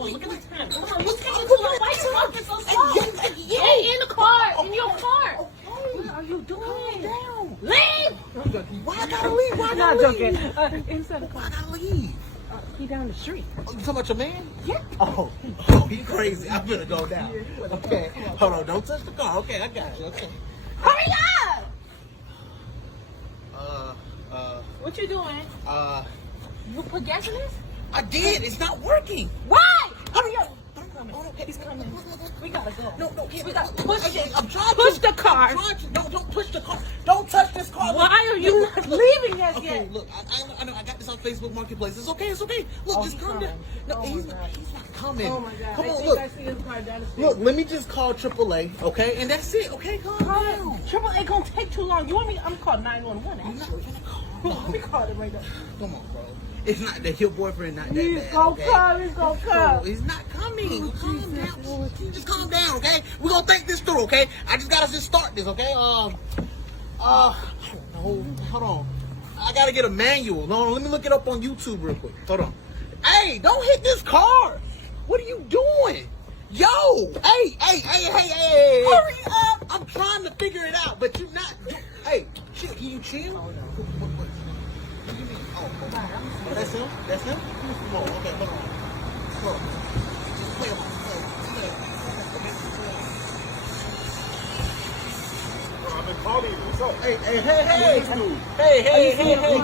going. Look at the time. Come on, you can't do it. Why you walking so slow? Hey, in the car. In your car. What are you doing? Calm down. Leave. Why I gotta leave? Why I I'm gotta not leave? joking. Inside the car. Why I gotta leave? He down the street. Oh, you talking about your man? Yeah. Oh, he crazy. I'm gonna go down. Okay, hold on. Don't touch the car. Okay, I got you. Okay. Hurry up. What you doing? You put gas in this? I did. It's not working. Why? Hurry up. He's coming. We gotta go. No, We gotta push it. I'm trying Push to. the car. I'm trying to. No, don't push the car. Don't touch this car. Why are you not leaving us Okay, yet? look, I know. I got this on Facebook Marketplace. It's okay. It's okay. Look, Oh, just he's calm down. coming. No, Oh, he's my not. God. He's not coming. Oh my God. Come I on, think look. I see his car down the street. Look, let me just call AAA, okay? And that's it, okay? Calm down. Triple A gonna take too long. You want me? I'm gonna call 911. I'm not Actually, gonna call. let me call them right now. Come on, bro. It's not that your boyfriend not that He's bad, gonna okay? come. He's gonna No, come. he's not coming. Calm down. Just calm down, okay? We're gonna think this through, okay? I just gotta just start this, okay? I don't know. Hold on. I gotta get a manual. No, let me look it up on YouTube real quick. Hold on. Hey, don't hit this car. What are you doing? Yo, hey. Hurry up. I'm trying to figure it out, but you're not. Hey, chill. Can you chill? Oh, no. What do you mean? Oh, that's him? That's him? Oh, okay, hold on. Hold on. Just play him off. I've been calling you. What's up? Hey. Hey,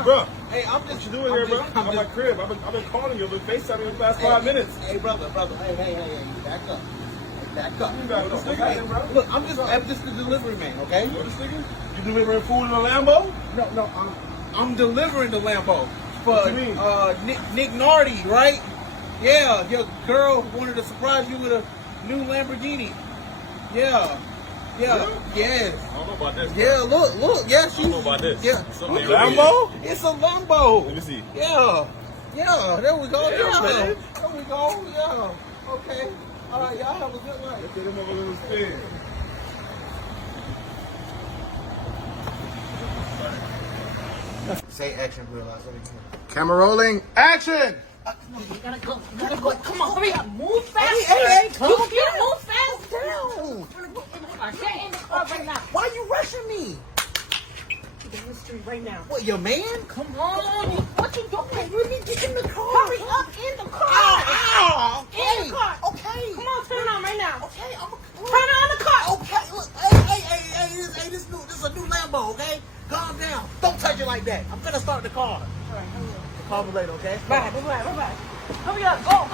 bro. Hey, I'm What just you doing here, bro? I'm I'm at my crib. I've been calling you. I've been FaceTiming you for the last 5 minutes. Hey, brother. Hey, back up. Back up. You back up. Okay. Bro. Look, I'm just the delivery man, okay? What this nigga? You delivering food in a Lambo? No, I'm delivering the Lambo for What you mean? Nick Nardi, right? Yeah, your girl wanted to surprise you with a new Lamborghini. Yeah. Really? Yes. I don't know about this. Yeah, look, yes, I don't know about this. Yeah. Something Look at Lambo? it. It's a Lambo. Let me see. Yeah, there we go. Yeah, Yeah, man. there we go. Yeah. Okay. All right, y'all have a good night. Look at them over in the spin. Say action, real life. Camera rolling. Action! You gotta go. Come on, hurry up. Move fast. Hey, Move fast. down. Get in the car right now. Why you rushing me? Down the street right now. What, your man? Come on. What you doing? Let me get in the car. Hurry up in the car. Ow! In the car. Okay. Come on, turn it on right now. Okay, Turn on the car. Okay, look, hey, this is a new Lambo, okay? Calm down. Don't touch it like that. I'm gonna start the car. All right, hurry up. Call me later, okay? Bye. Hurry up. Go.